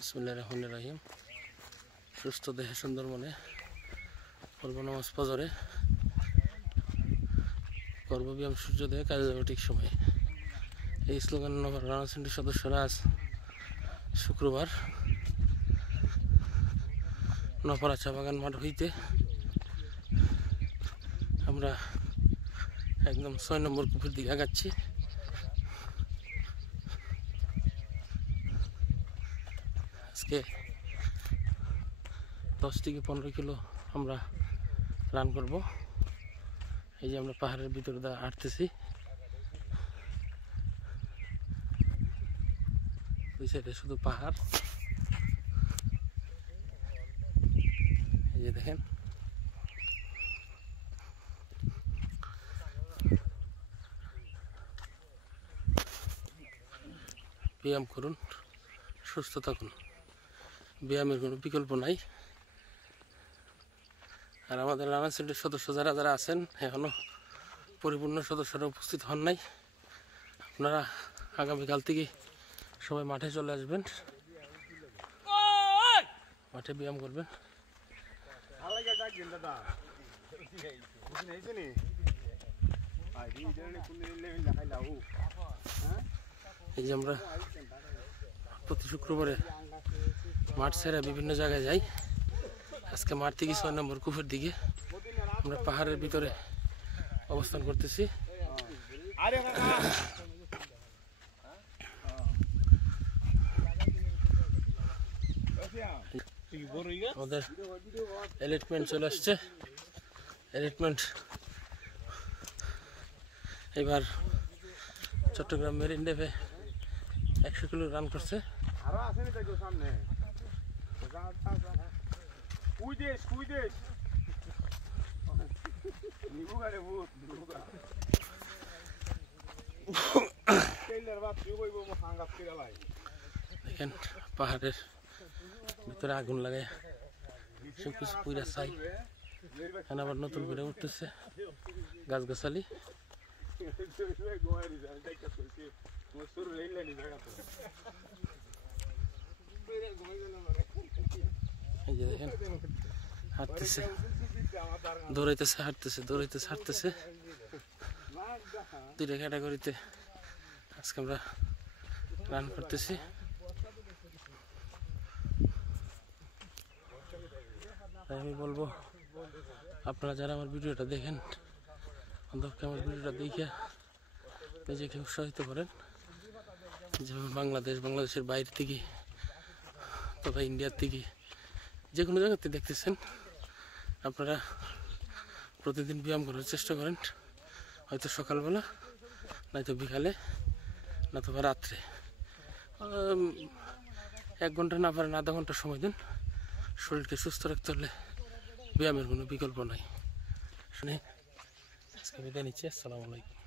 বিসমিল্লাহির রহমানির রহিম। সুস্থ দেহে সুন্দর মনে করব নামাজ ফজরে, করব ব্যায়াম সূর্যোদয়ে, কাজে যাবে ঠিক সময়ে। এই স্লোগান রানা সেন্টার সদস্যরা আজ শুক্রবার নপাড়া চা বাগান মাঠ হইতে আমরা একদম ৬ নম্বর কূপের দিকে আগাচ্ছি। আজকে 10 থেকে 15 কিলো আমরা রান করব। এই যে আমরা পাহাড়ের ভিতরে হাঁটতেছি, দুই সাইডে শুধু পাহাড়। এই যে দেখেন, ব্যায়াম করুন, সুস্থ থাকুন, ব্যায়ামের কোনো বিকল্প নাই। আর আমাদের রানা সেন্টার সদস্য যারা যারা আছেন এখনও পরিপূর্ণ সদস্যরা উপস্থিত হন নাই। আপনারা আগামীকাল থেকে সবাই মাঠে চলে আসবেন, মাঠে ব্যায়াম করবেন। এই যে আমরা প্রতি শুক্রবারে মাঠ ছেড়ে বিভিন্ন জায়গায় যাই। আজকে মাঠ থেকে ৬ নম্বর কূপের দিকে আমরা পাহাড়ের ভিতরে অবস্থান করতেছি। আমাদের এলিটমেন্ট চলে আসছে। এলিটমেন্ট এবার চট্টগ্রাম মেরিন ড্রাইভে 100 কিলো রান করছে। দেখেন পাহাড়ের ভিতরে আগুন লাগায় সবকিছু পুরা চাই। এখানে আবার নতুন করে উঠতেছে গাছগাছালি। এই যে দেখেন হাঁটতেছে, দৌড়াইতেছে, হাঁটতেছে, দৌড়াইতেছে, হাঁটতেছে। 2টা ক্যাটাগরিতে আজকে আমরা রান করতেছি। আমি বলবো আপনারা যারা আমার ভিডিওটা দেখেন, অন্তত আমার ভিডিওটা দেখে নিজেকে উৎসাহিত করেন। যেভাবে বাংলাদেশের বাইরে থেকে তথা ইন্ডিয়ার থেকে যে কোনো জায়গাতে দেখতেছেন, আপনারা প্রতিদিন ব্যায়াম করার চেষ্টা করেন। হয়তো সকালবেলা, নয়তো বিকালে, নতুবা রাত্রে। 1 ঘন্টা না পারেন আধা ঘন্টা সময় দিন। শরীরকে সুস্থ রাখতে হলে ব্যায়ামের কোনো বিকল্প নাই। শুনে আজকে বিদায় নিচ্ছি। আসসালামু আলাইকুম।